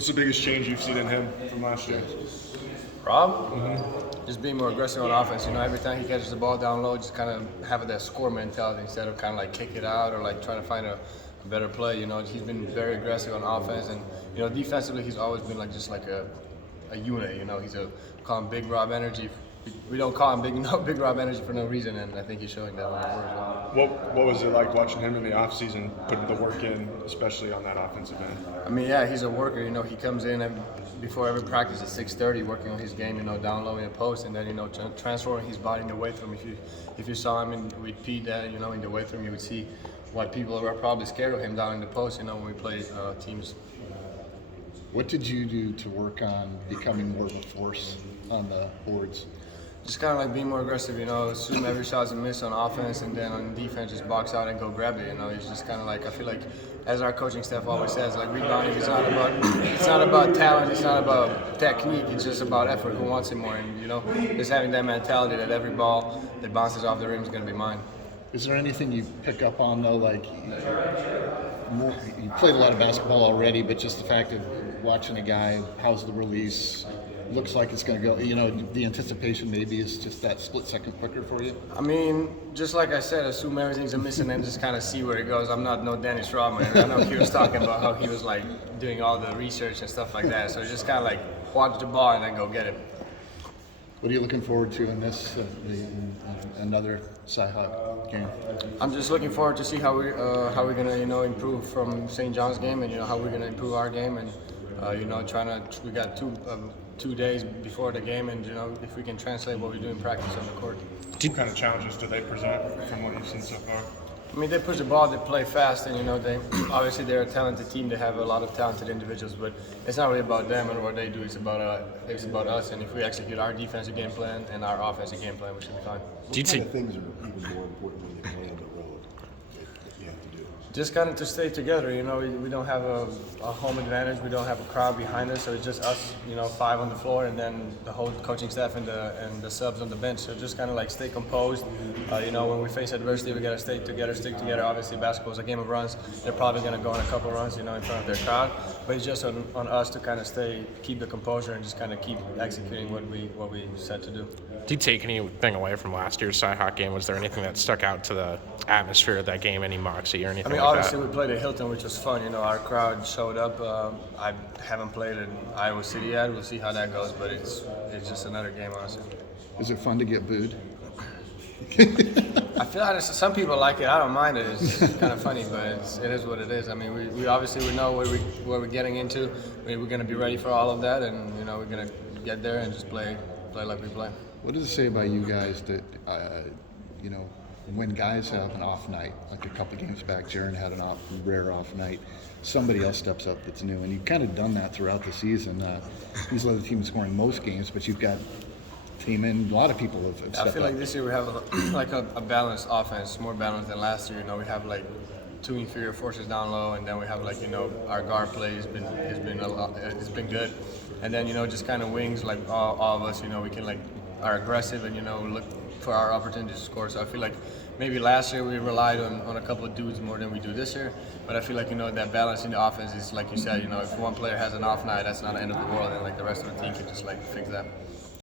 What's the biggest change you've seen in him from last year? Rob? Just being more aggressive on offense. Every time he catches the ball down low, just kind of having that score mentality instead of kind of like kick it out or like trying to find a better play. He's been very aggressive on offense, and defensively he's always been like just like a unit. He's call him Big Rob Energy. We don't call him Big Rob Energy for no reason, and I think he's showing that on the court as well. What was it like watching him in the offseason, putting the work in, especially on that offensive end? Yeah, he's a worker. He comes in and before every practice at 6:30, working on his game. Down low in the post, and then transferring his body in the weight room. If you saw him with Pete, in the weight room, you would see why people are probably scared of him down in the post. When we play teams. What did you do to work on becoming more of a force on the boards? Just kind of like being more aggressive, assume every shot's a miss on offense, and then on defense just box out and go grab it. It's just kind of like, I feel like, as our coaching staff always says, like rebounding is not about talent, it's not about technique, it's just about effort. Who wants it more? And just having that mentality that every ball that bounces off the rim is going to be mine. Is there anything you pick up on though, like you played a lot of basketball already, but just the fact of watching a guy, how's the release? Looks like it's going to go, the anticipation maybe is just that split second quicker for you? Just like I said, assume everything's a miss and then just kind of see where it goes. I'm not no Dennis Rodman. I know he was talking about how he was like doing all the research and stuff like that. So just kind of like watch the ball and then go get it. What are you looking forward to in this, another Cy-Hawk game? I'm just looking forward to see how we're going to, improve from St. John's game and, how we're going to improve our game and, we got 2 days before the game, and if we can translate what we do in practice on the court. What kind of challenges do they present from what you've seen so far? They push the ball, they play fast, and they obviously they're a talented team. They have a lot of talented individuals, but it's not really about them and what they do. It's about us, and if we execute our defensive game plan and our offensive game plan, we should be fine. What kind of things are even more important when you play on the road that you have to do? Just kind of to stay together. We don't have a home advantage. We don't have a crowd behind us, so it's just us. 5 on the floor, and then the whole coaching staff and the subs on the bench. So just kind of like stay composed. When we face adversity, we gotta stay together, stick together. Obviously, basketball is a game of runs. They're probably gonna go on a couple runs, in front of their crowd. But it's just on us to kind of keep the composure, and just kind of keep executing what we set to do. Do you take anything away from last year's Cy-Hawk game? Was there anything that stuck out to the atmosphere of that game? Any moxie or anything? Obviously we played at Hilton, which was fun. Our crowd showed up. I haven't played in Iowa City yet. We'll see how that goes, but it's just another game, honestly. Is it fun to get booed? I feel like some people like it. I don't mind it. It's kind of funny, but it is what it is. We obviously know what we're getting into. We're going to be ready for all of that, and we're going to get there and just play like we play. What does it say about you guys that when guys have an off night, like a couple games back, Jaren had a rare off night, somebody else steps up that's new, and you've kind of done that throughout the season. He's led the team scoring most games, but you've got team and a lot of people have stepped up. I feel like this year we have a balanced offense, more balanced than last year. We have like 2 inferior forces down low, and then we have our guard play has been good, and then just kind of wings like all of us. We can are aggressive and look for our opportunities to score. So I feel like maybe last year we relied on a couple of dudes more than we do this year. But I feel like that balance in the offense is like you said. If one player has an off night, that's not the end of the world, and the rest of the team can just fix that.